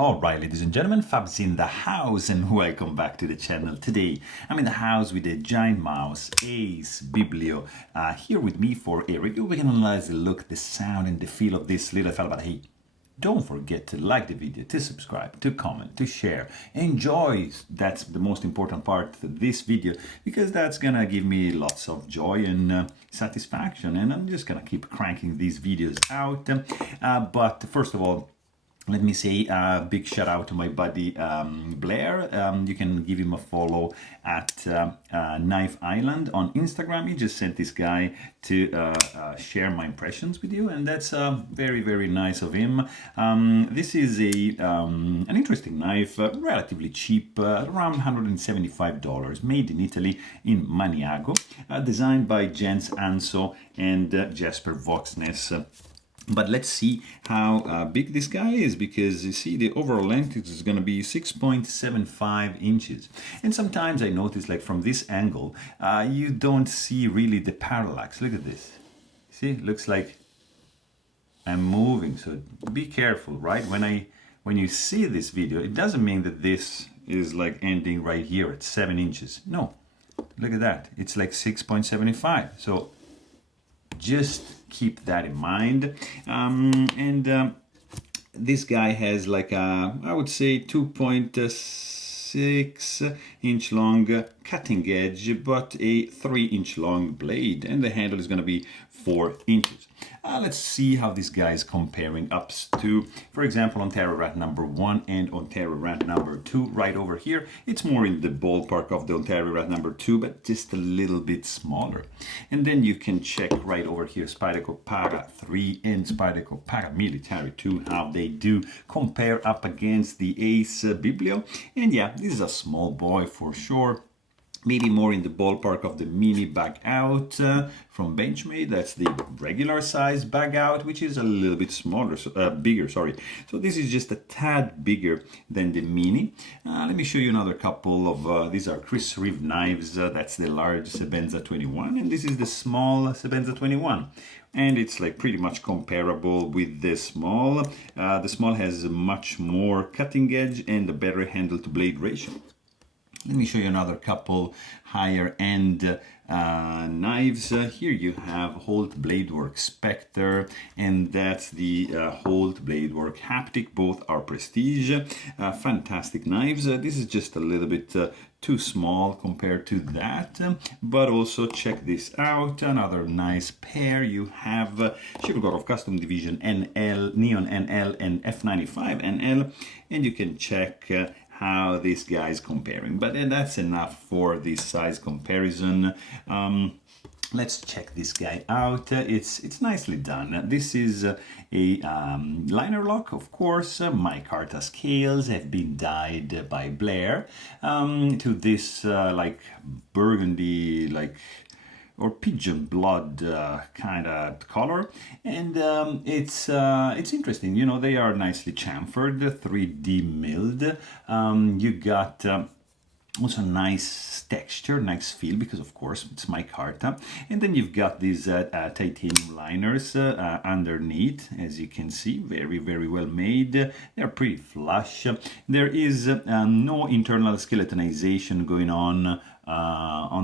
All right, ladies and gentlemen, Fab's in the house and welcome back to the channel. Today, I'm in the house with the Giantmouse ACE Biblio. Here with me for a review. We can analyze the look, the sound, and the feel of this little fella. But hey, don't forget to like the video, to subscribe, to comment, to share. Enjoy, that's the most important part of this video, because that's gonna give me lots of joy and satisfaction. And I'm just gonna keep cranking these videos out. But first of all, let me say a big shout out to my buddy Blair. You can give him a follow at Knife Island on Instagram. He just sent this guy to share my impressions with you, and that's very, very nice of him. This is an interesting knife, relatively cheap, around $175, made in Italy in Maniago, designed by Jens Anso and Jesper Voxness. But let's see how big this guy is, because you see the overall length is going to be 6.75 inches. And sometimes I notice, like from this angle, you don't see really the parallax. Look at this. See, it looks like I'm moving. So be careful, right? When you see this video, it doesn't mean that this is like ending right here at 7 inches. No, look at that. It's like 6.75. So just keep that in mind. This guy has like a, I would say 2.6 inch long cutting edge, but a 3-inch long blade, and the handle is going to be 4 inches. Let's see how this guy is comparing up to, for example, Ontario Rat number 1 and Ontario Rat number 2 right over here. It's more in the ballpark of the Ontario Rat number 2, but just a little bit smaller. And then you can check right over here Spyderco Para 3 and Spyderco Para Military 2, how they do compare up against the Ace Biblio. And yeah, this is a small boy for sure. Maybe more in the ballpark of the mini bag out from Benchmade. That's the regular size bag out, which is a little bit smaller, bigger, sorry. So this is just a tad bigger than the mini. Let me show you another couple of, these are Chris Reeve knives. That's the large Sebenza 21, and this is the small Sebenza 21. And it's like pretty much comparable with the small. The small has much more cutting edge and a better handle to blade ratio. Let me show you another couple higher end knives. Here you have Holt Bladework Spectre, and that's the Holt Bladework Haptic. Both are prestige. Fantastic knives. This is just a little bit too small compared to that, but also check this out. Another nice pair. You have Chicago Custom Division NL, Neon NL, and F95 NL, and you can check how this guy is comparing. But that's enough for this size comparison. Let's check this guy out. It's nicely done. This is a liner lock, of course. My Carta scales have been dyed by Blair to this like burgundy, like, or pigeon blood kind of color, and it's interesting. You know, they are nicely chamfered, 3D milled. You got also nice texture, nice feel, because of course it's micarta. And then you've got these titanium liners underneath, as you can see, very, very well made. They're pretty flush. There is no internal skeletonization going on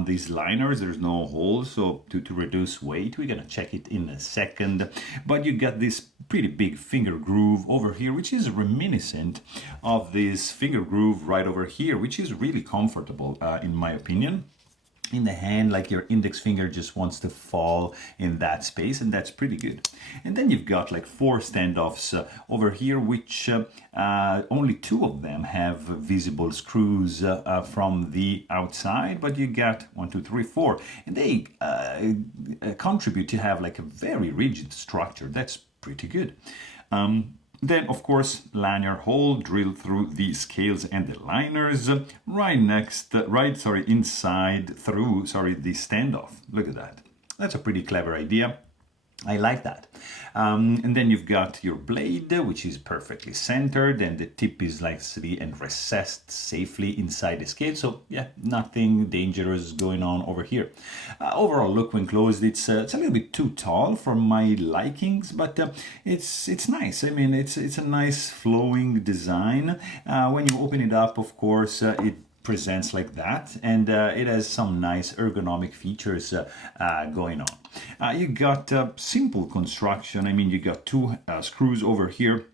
these liners. There's no holes, so to reduce weight, we're gonna check it in a second. But you got this pretty big finger groove over here, which is reminiscent of this finger groove right over here, which is really comfortable in my opinion. In the hand, like your index finger just wants to fall in that space, and that's pretty good. And then you've got like 4 standoffs over here, which only 2 of them have visible screws from the outside, but you got 1, 2, 3, 4, and they contribute to have like a very rigid structure. That's pretty good. Then, of course, lanyard hole drilled through the scales and the liners, inside through, the standoff. Look at that. That's a pretty clever idea. I like that. And then you've got your blade, which is perfectly centered, and the tip is nicely and recessed safely inside the scale. So yeah, nothing dangerous going on over here. Overall look when closed, it's a little bit too tall for my likings, but it's nice. I mean, it's a nice flowing design. When you open it up, of course, it presents like that, and it has some nice ergonomic features going on. You got simple construction. I mean, you got two screws over here,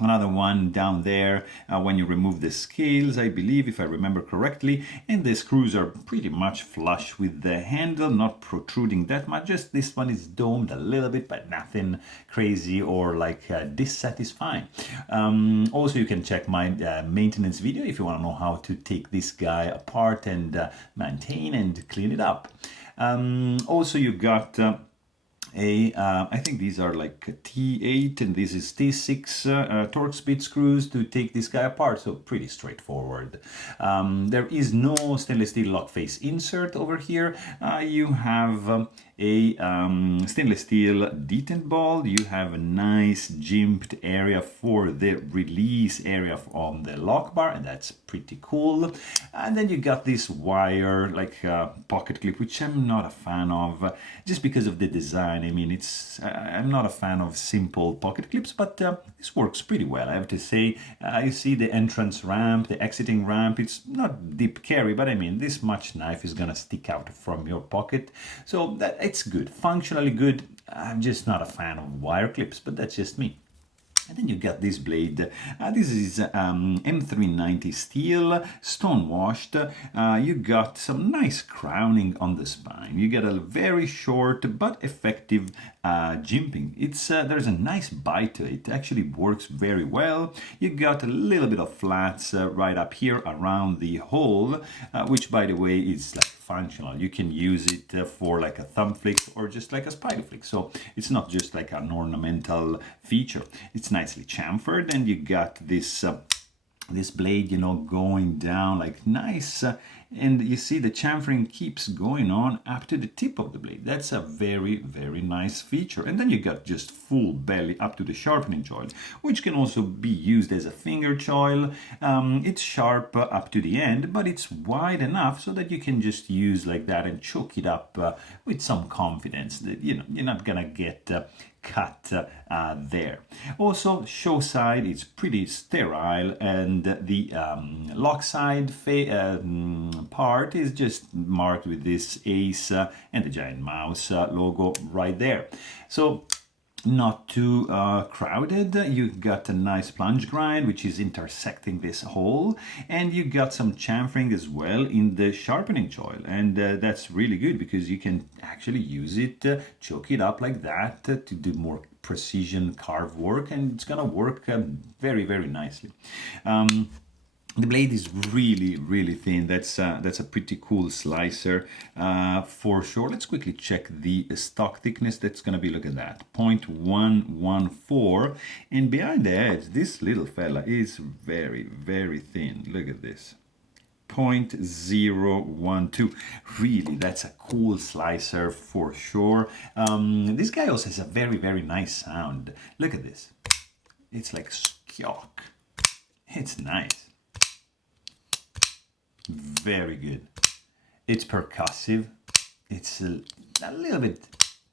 another one down there when you remove the scales, I believe, if I remember correctly, and the screws are pretty much flush with the handle, not protruding that much. Just this one is domed a little bit, but nothing crazy or like dissatisfying. Also, you can check my maintenance video if you want to know how to take this guy apart and maintain and clean it up. Also, you've got I think these are like T8 and this is T6 torque speed screws to take this guy apart, so pretty straightforward. There is no stainless steel lock face insert over here. You have a stainless steel detent ball. You have a nice jimped area for the release area on the lock bar, and that's pretty cool. And then you got this wire like pocket clip, which I'm not a fan of just because of the design. I mean, I'm not a fan of simple pocket clips, but this works pretty well, I have to say. You see the entrance ramp, the exiting ramp. It's not deep carry, but I mean, this much knife is gonna stick out from your pocket, so that it's good, functionally good. I'm just not a fan of wire clips, but that's just me. And then you got this blade. This is M390 steel, stone washed. You got some nice crowning on the spine. You get a very short but effective jimping. There's a nice bite to it. It actually works very well. You got a little bit of flats right up here around the hole, which by the way is like functional. You can use it for like a thumb flick or just like a spider flick. So it's not just like an ornamental feature. It's nicely chamfered, and you got this this blade, you know, going down like nice, and you see the chamfering keeps going on up to the tip of the blade. That's a very, very nice feature. And then you got just full belly up to the sharpening choil, which can also be used as a finger choil. It's sharp up to the end, but it's wide enough so that you can just use like that and choke it up with some confidence that, you know, you're not gonna get cut there. Also, show side is pretty sterile, and the lock side part is just marked with this Ace and the Giantmouse logo right there. So not too crowded. You got a nice plunge grind which is intersecting this hole, and you got some chamfering as well in the sharpening choil, and that's really good because you can actually use it, choke it up like that to do more precision carve work, and it's gonna work very, very nicely. The blade is really, really thin. That's a pretty cool slicer for sure. Let's quickly check the stock thickness. That's gonna be, look at that, 0.114. And behind the edge, this little fella is very, very thin. Look at this. 0.012. Really, that's a cool slicer for sure. This guy also has a very, very nice sound. Look at this. It's like skjok. It's nice. Very good. It's percussive. It's a little bit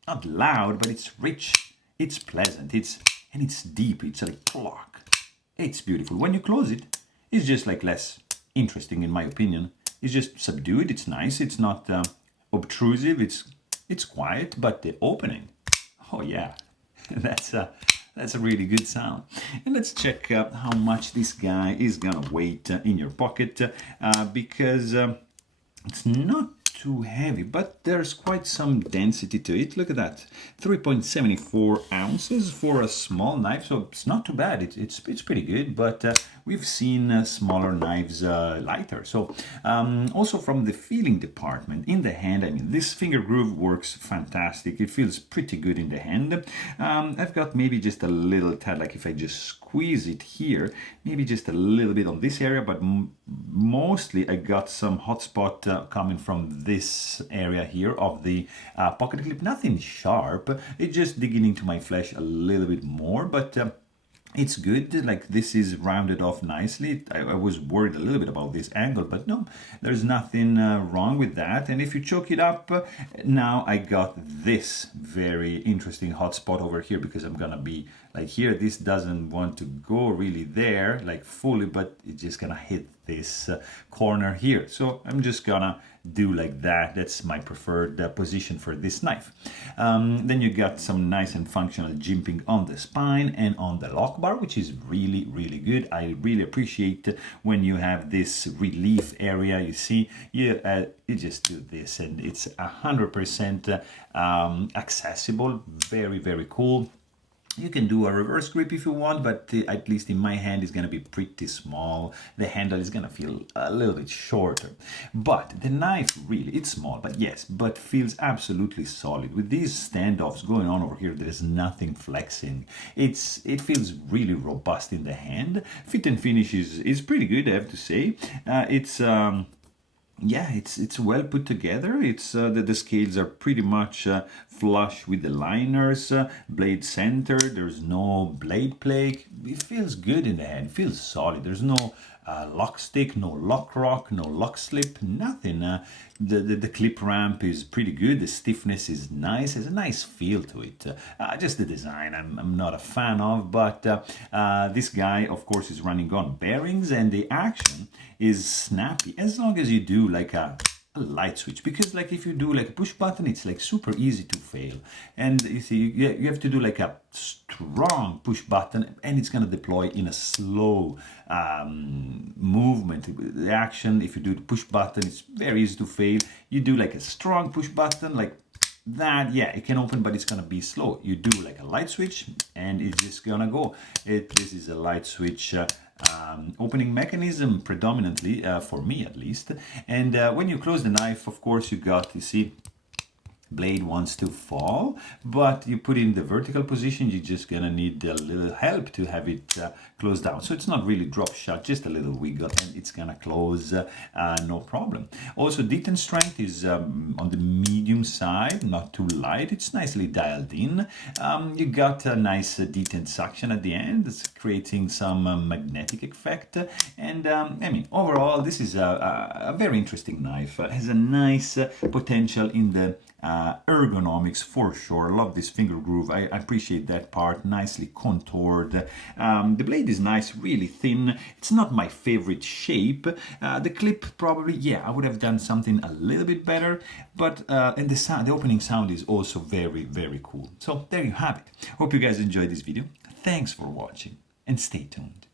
not loud, but it's rich. It's pleasant. And it's deep. It's like clock. It's beautiful. When you close it, it's just like less interesting in my opinion. It's just subdued. It's nice. It's not obtrusive. It's quiet, but the opening, oh yeah, that's a really good sound. And let's check how much this guy is gonna weight in your pocket, because it's not too heavy, but there's quite some density to it. Look at that, 3.74 ounces for a small knife, so it's not too bad. It's pretty good, but we've seen smaller knives lighter. So also from the feeling department in the hand, I mean, this finger groove works fantastic. It feels pretty good in the hand. I've got maybe just a little tad, like if I just squeeze it here, maybe just a little bit on this area, but mostly I got some hot spot coming from this area here of the pocket clip. Nothing sharp, it's just digging into my flesh a little bit more, but it's good. Like, this is rounded off nicely. I was worried a little bit about this angle, but no, there's nothing wrong with that. And if you choke it up, now I got this very interesting hot spot over here, because I'm gonna be like here. This doesn't want to go really there like fully, but it's just gonna hit this corner here. So I'm just gonna do like that. That's my preferred position for this knife. Then you got some nice and functional jimping on the spine and on the lock bar, which is really, really good. I really appreciate when you have this relief area. You see, you just do this and it's 100% accessible. Very, very cool. You can do a reverse grip if you want, but at least in my hand it's going to be pretty small. The handle is going to feel a little bit shorter. But the knife, really, it's small, but yes, but feels absolutely solid. With these standoffs going on over here, there's nothing flexing. It feels really robust in the hand. Fit and finish is pretty good, I have to say. Yeah, it's well put together. It's the scales are pretty much flush with the liners, blade center. There's no blade plague. It feels good in the hand. It feels solid. There's no lock stick, no lock rock, no lock slip, nothing. The clip ramp is pretty good. The stiffness is nice. There's a nice feel to it. Just the design I'm not a fan of, but this guy, of course, is running on bearings, and the action is snappy as long as you do like a light switch, because like if you do like a push button, it's like super easy to fail. And you see, you have to do like a strong push button, and it's going to deploy in a slow movement. The action, if you do the push button, it's very easy to fail. You do like a strong push button like that, yeah, it can open, but it's gonna be slow. You do like a light switch and it's just gonna go. This is a light switch opening mechanism predominantly, for me at least. And when you close the knife, of course, you see, blade wants to fall, but you put it in the vertical position. You're just gonna need a little help to have it close down. So it's not really drop shut, just a little wiggle, and it's gonna close no problem. Also, detent strength is on the medium side, not too light. It's nicely dialed in. You got a nice detent suction at the end. It's creating some magnetic effect. And I mean, overall, this is a very interesting knife. It has a nice potential in the ergonomics for sure. Love this finger groove. I appreciate that part. Nicely contoured. The blade is nice, really thin. It's not my favorite shape. The clip probably, yeah, I would have done something a little bit better. But and the sound, the opening sound is also very, very cool. So there you have it. Hope you guys enjoyed this video. Thanks for watching and stay tuned.